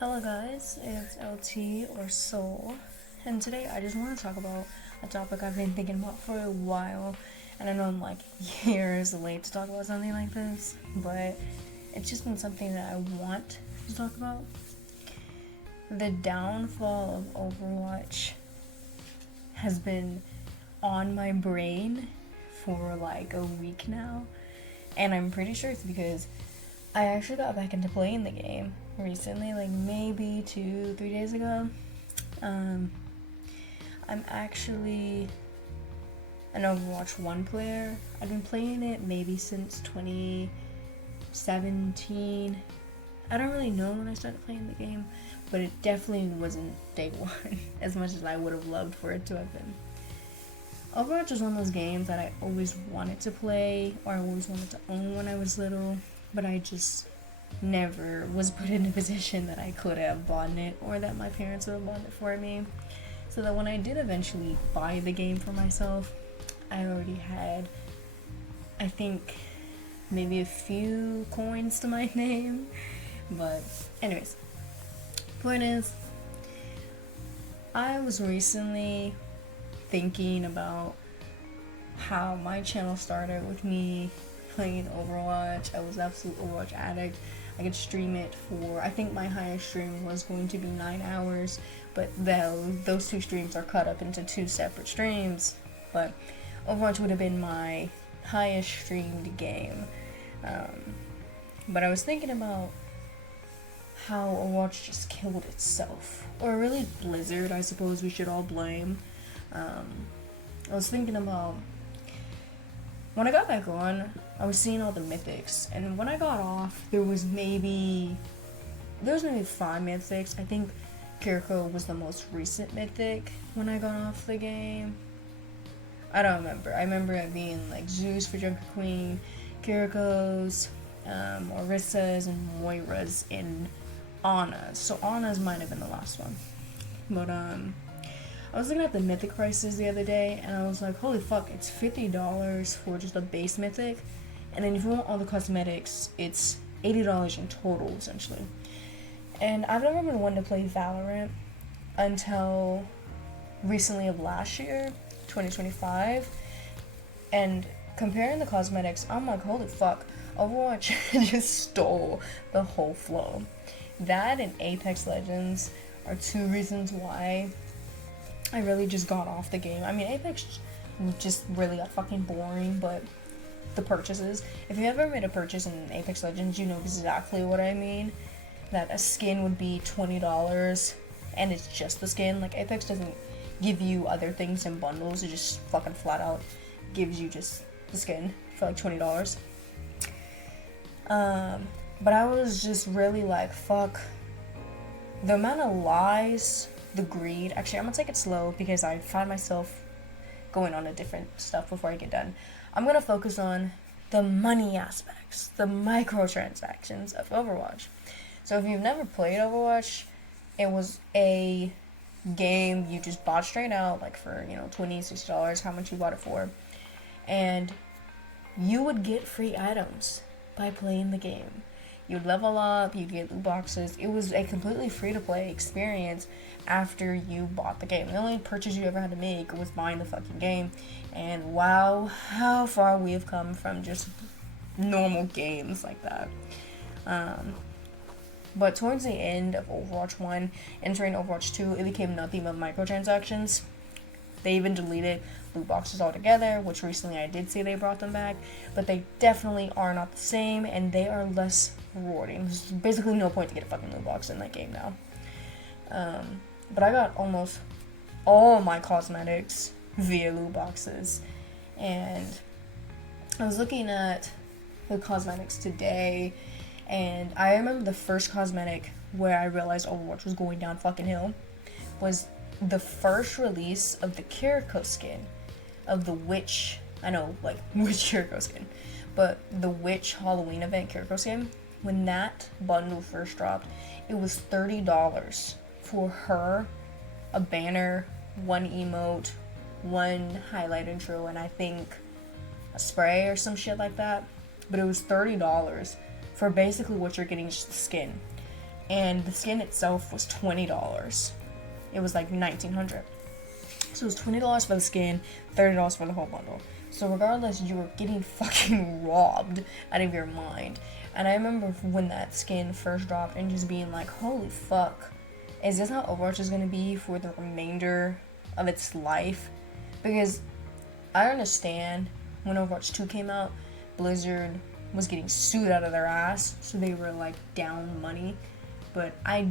Hello guys, it's LT or Soul, and today I just want to talk about a topic I've been thinking about for a while, and I know I'm like years late to talk about something like this, but it's just been something that I want to talk about. The downfall of Overwatch has been on my brain for like a week now, and I'm pretty sure it's because I actually got back into playing the game recently, like maybe 2-3 days ago. I'm actually an Overwatch 1 player. I've been playing it maybe since 2017. I don't really know when I started playing the game, but it definitely wasn't day one as much as I would have loved for it to have been. Overwatch was one of those games that I always wanted to play, or I always wanted to own when I was little, but I just never was put in a position that I could have bought it, or that my parents would have bought it for me. So that when I did eventually buy the game for myself, I already had, I think, maybe a few coins to my name. But anyways, point is, I was recently thinking about how my channel started with me playing Overwatch. I was an absolute Overwatch addict. I could stream it for, I think my highest stream was going to be 9 hours, but those two streams are cut up into 2 separate streams. But Overwatch would have been my highest streamed game. But I was thinking about how Overwatch just killed itself, or really Blizzard, I suppose we should all blame. I was thinking about, when I got back on, I was seeing all the mythics, and when I got off, there was maybe 5 mythics. I think Kiriko was the most recent mythic when I got off the game. I don't remember. I remember it being like Zeus for Junker Queen, Kiriko's, Orissa's, and Moira's in Anna's. So Anna's might have been the last one. But I was looking at the mythic prices the other day, and I was like, holy fuck, it's $50 for just a base mythic, and then if you want all the cosmetics, it's $80 in total, essentially. And I've never been one to play Valorant until recently of last year, 2025, and comparing the cosmetics, I'm like, holy fuck, Overwatch just stole the whole flow. That and Apex Legends are 2 reasons why I really just got off the game. I mean, Apex just really got fucking boring, but the purchases. If you ever made a purchase in Apex Legends, you know exactly what I mean. That a skin would be $20, and it's just the skin. Like, Apex doesn't give you other things in bundles. It just fucking flat out gives you just the skin for like $20. But I was just really like, fuck. The amount of lies, the greed. Actually, I'm gonna take it slow because I find myself going on to different stuff before I get done. I'm gonna focus on the money aspects, the microtransactions of Overwatch. So if you've never played Overwatch, it was a game you just bought straight out, like for, $20, $60, how much you bought it for. And you would get free items by playing the game. You'd level up, you'd get loot boxes. It was a completely free-to-play experience after you bought the game. The only purchase you ever had to make was buying the fucking game. And wow, how far we have come from just normal games like that. But towards the end of Overwatch 1, entering Overwatch 2, it became nothing but microtransactions. They even deleted loot boxes altogether, which recently I did see they brought them back, but they definitely are not the same, and they are less rewarding. There's basically no point to get a fucking loot box in that game now. But I got almost all my cosmetics via loot boxes, and I was looking at the cosmetics today, and I remember the first cosmetic where I realized Overwatch was going down fucking hill was the first release of the Kiriko skin, of the Witch, I know, like, which Kiriko skin, but the Witch Halloween event Kiriko skin. When that bundle first dropped, it was $30 for her, a banner, 1 emote, 1 highlight intro, and I think a spray or some shit like that. But it was $30 for basically what you're getting, just the skin. and the skin itself was $20. It was like $1,900. So it was $20 for the skin, $30 for the whole bundle. So regardless, you were getting fucking robbed out of your mind. And I remember when that skin first dropped and just being like, holy fuck, is this how Overwatch is going to be for the remainder of its life? Because I understand when Overwatch 2 came out, Blizzard was getting sued out of their ass, so they were like down money. But I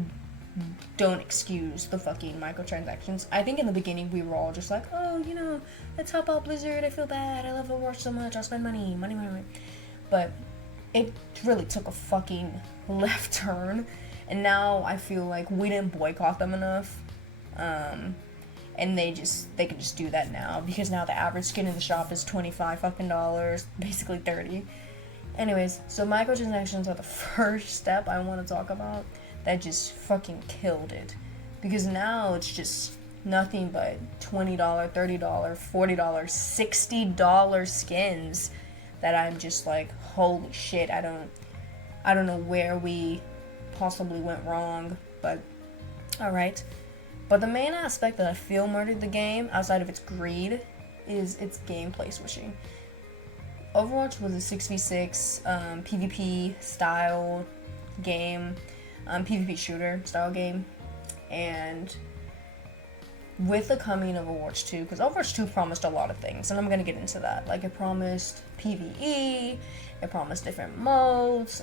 don't excuse the fucking microtransactions. I think in the beginning we were all just like, oh, you know, let's help out Blizzard, I feel bad, I love Overwatch so much, I'll spend money. But it really took a fucking left turn, and now I feel like we didn't boycott them enough, and they can just do that now, because now the average skin in the shop is $25 fucking dollars, basically 30. Anyways, so microtransactions are the first step I want to talk about that just fucking killed it, because now it's just nothing but $20, $30, $40, $60 skins that I'm just like, holy shit, I don't know where we possibly went wrong, but alright. But the main aspect that I feel murdered the game, outside of its greed, is its gameplay switching. Overwatch was a 6v6 PvP style game, PvP shooter style game, and with the coming of Overwatch 2, because Overwatch 2 promised a lot of things, and I'm going to get into that. Like, it promised PvE, it promised different modes,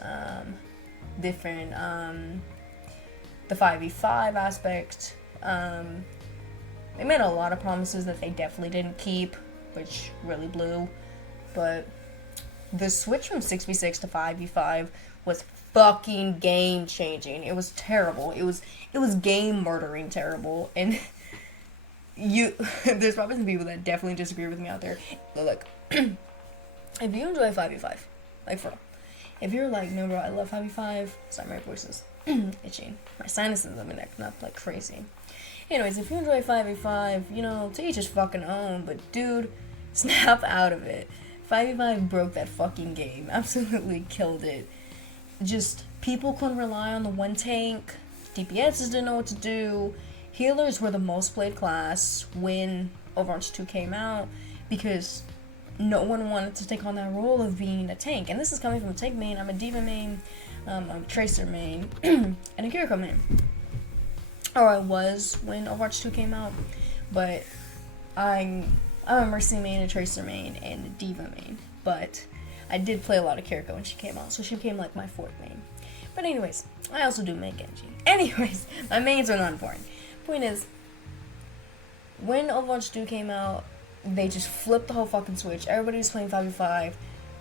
different, the 5v5 aspect. They made a lot of promises that they definitely didn't keep, which really blew. But the switch from 6v6 to 5v5 was fucking game changing. It was terrible. It was game murdering terrible. And there's probably some people that definitely disagree with me out there. But like, if you enjoy 5v5, like for real, if you're like, no bro, I love 5v5, sorry, my voice is itching. My sinuses have been acting up like crazy. Anyways, if you enjoy 5v5, you know, to each his fucking own, but dude, snap out of it. 5v5 broke that fucking game. Absolutely killed it. Just, people couldn't rely on the one tank. DPSs didn't know what to do. Healers were the most played class when Overwatch 2 came out, because no one wanted to take on that role of being a tank. And this is coming from a tank main. I'm a D.Va main, I'm a Tracer main, and a Kiriko main. Or I was when Overwatch 2 came out, but I'm a Mercy main, a Tracer main, and a D.Va main. But I did play a lot of Kiriko when she came out, so she became like my fourth main. But anyways, I also do make Genji. Anyways, my mains are not important. Point is, when Overwatch 2 came out, they just flipped the whole fucking switch. Everybody was playing 5v5.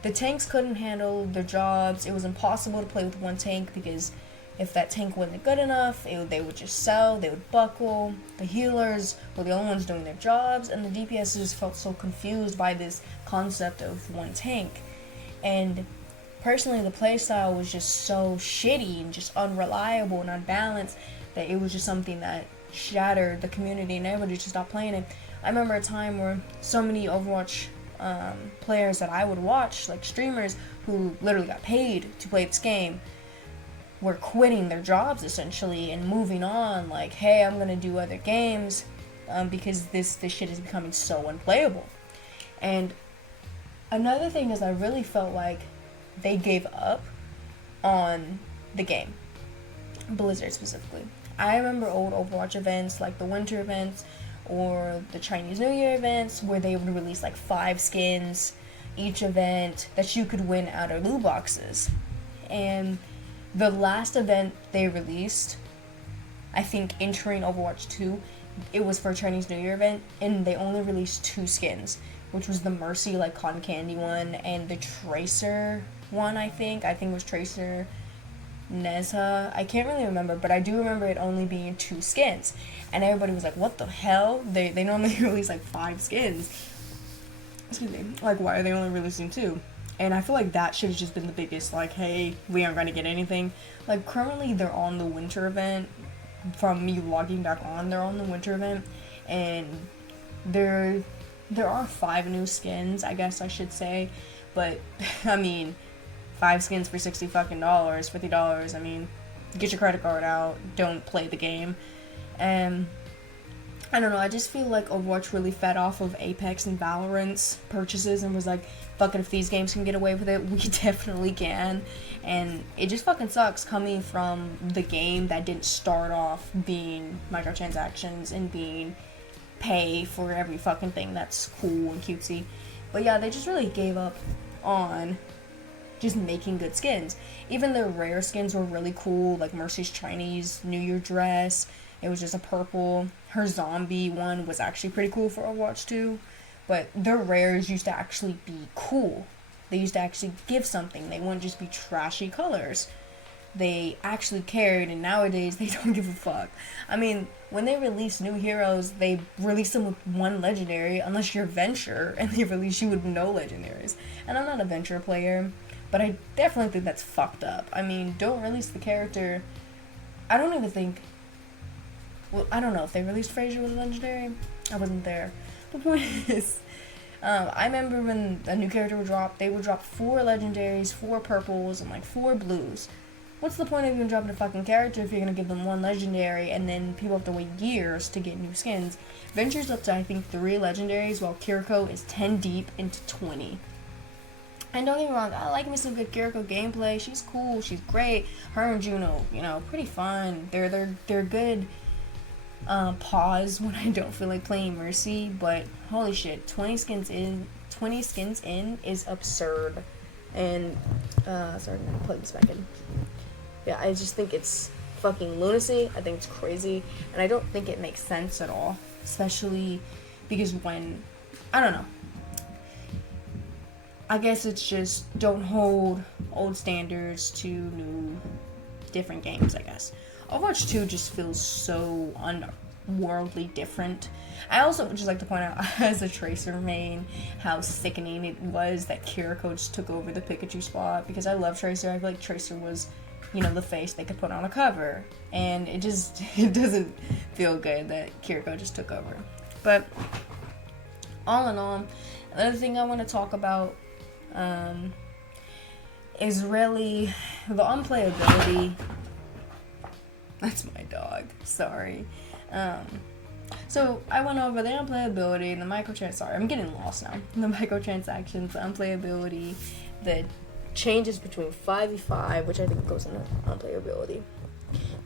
The tanks couldn't handle their jobs. It was impossible to play with one tank, because if that tank wasn't good enough, they would just sell, they would buckle. The healers were the only ones doing their jobs, and the DPSs felt so confused by this concept of one tank. And personally, the playstyle was just so shitty and just unreliable and unbalanced that it was just something that shattered the community, and everybody just stopped playing it. I remember a time where so many Overwatch players that I would watch, like streamers who literally got paid to play this game, were quitting their jobs essentially and moving on, like, hey, I'm gonna do other games, because this shit is becoming so unplayable. And another thing is, I really felt like they gave up on the game, Blizzard specifically. I remember old Overwatch events, like the winter events or the Chinese New Year events, where they would release like 5 skins each event that you could win out of loot boxes. And the last event they released, I think entering Overwatch 2, it was for a Chinese New Year event, and they only released 2 skins, which was the Mercy, like, cotton candy one, and the Tracer one, I think it was Tracer Nezha. I can't really remember, but I do remember it only being 2 skins, and everybody was like, what the hell? They normally release, like, 5 skins. Excuse me. Like, why are they only releasing 2? And I feel like that should have just been the biggest, like, hey, we aren't going to get anything. Like, currently they're on the winter event. From me logging back on, they're on the winter event. And there are 5 new skins, I guess I should say. But, I mean, 5 skins for $60 fucking $50. I mean, get your credit card out, don't play the game. And I don't know, I just feel like Overwatch really fed off of Apex and Valorant's purchases and was like, fuck it, if these games can get away with it, we definitely can. And it just fucking sucks coming from the game that didn't start off being microtransactions and being pay for every fucking thing that's cool and cutesy. But yeah, they just really gave up on just making good skins. Even the rare skins were really cool, like Mercy's Chinese New Year dress. It was just a purple. Her zombie one was actually pretty cool for Overwatch 2. But their rares used to actually be cool. They used to actually give something. They wouldn't just be trashy colors. They actually cared, and nowadays they don't give a fuck. I mean, when they release new heroes, they release them with one legendary, unless you're Venture, and they release you with no legendaries. And I'm not a Venture player, but I definitely think that's fucked up. I mean, don't release the character. I don't even think... Well, I don't know if they released Frazier with a legendary. I wasn't there. The point is, I remember when a new character would drop, they would drop 4 legendaries, 4 purples, and like 4 blues. What's the point of even dropping a fucking character if you're gonna give them 1 legendary and then people have to wait years to get new skins? Venture's up to, I think, 3 legendaries, while Kiriko is 10 deep into 20. And don't get me wrong, I like me some good Kiriko gameplay. She's cool, she's great. Her and Juno, you know, pretty fun. They're good. Pause when I don't feel like playing Mercy, but holy shit, 20 skins in is absurd. And sorry, I'm gonna plug this back in. Yeah, I just think it's fucking lunacy. I think it's crazy, and I don't think it makes sense at all, especially because when, I don't know, I guess it's just don't hold old standards to new, different games, I guess. Overwatch 2 just feels so unworldly different. I also would just like to point out, as a Tracer main, how sickening it was that Kiriko just took over the Pikachu spot, because I love Tracer. I feel like Tracer was, you know, the face they could put on a cover, and it doesn't feel good that Kiriko just took over. But all in all, another thing I want to talk about is really the unplayability. That's my dog. Sorry. So I went over the unplayability and the sorry, I'm getting lost now. The microtransactions, the unplayability, the changes between 5v5, which I think goes into unplayability,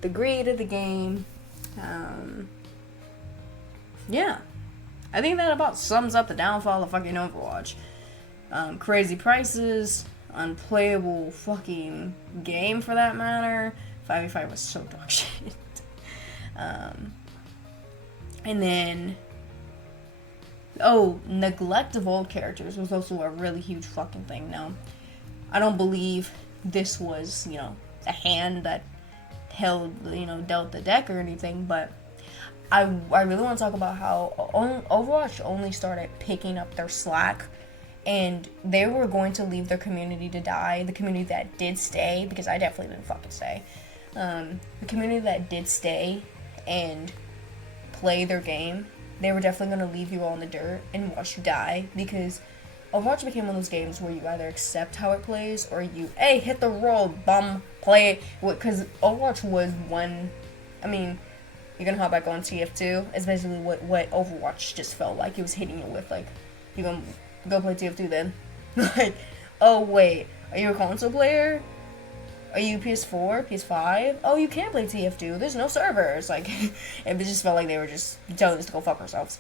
the greed of the game. Yeah. I think that about sums up the downfall of fucking Overwatch. Crazy prices, unplayable fucking game for that matter. 5v5 was so dog shit. And then, neglect of old characters was also a really huge fucking thing. Now, I don't believe this was, you know, a hand that held, you know, dealt the deck or anything, but I really want to talk about how Overwatch only started picking up their slack, and they were going to leave their community to die. The community that did stay, because I definitely didn't fucking stay. The community that did stay and play their game, they were definitely going to leave you all in the dirt and watch you die, because Overwatch became one of those games where you either accept how it plays or you, hey, hit the roll, bum, play it. Because Overwatch was one, I mean, you're going to hop back on TF2. It's basically what Overwatch just felt like. It was hitting you with, like, you going to go play TF2 then. Like, oh, wait, are you a console player? Are you PS4, PS5? Oh, you can't play TF2. There's no servers. Like, it just felt like they were just telling us to go fuck ourselves.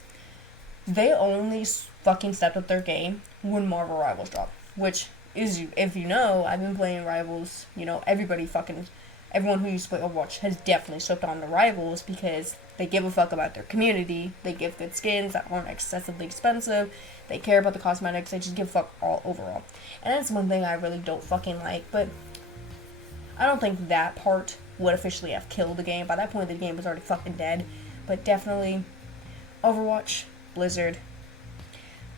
They only fucking stepped up their game when Marvel Rivals dropped. Which is, if you know, I've been playing Rivals. You know, everyone who used to play Overwatch has definitely stepped on the Rivals because they give a fuck about their community. They give good skins that aren't excessively expensive. They care about the cosmetics. They just give a fuck all overall. And that's one thing I really don't fucking like, but I don't think that part would officially have killed the game. By that point, the game was already fucking dead. But definitely, Overwatch, Blizzard.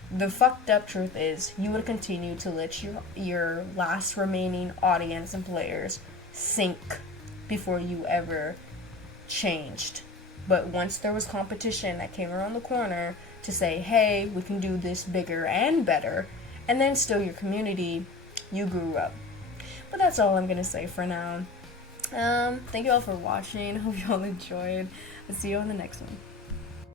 The fucked up truth is, you would continue to let your last remaining audience and players sink before you ever changed. But once there was competition that came around the corner to say, hey, we can do this bigger and better, and then still your community, you grew up. But that's all I'm going to say for now. Thank you all for watching. Hope you all enjoyed. I'll see you on the next one.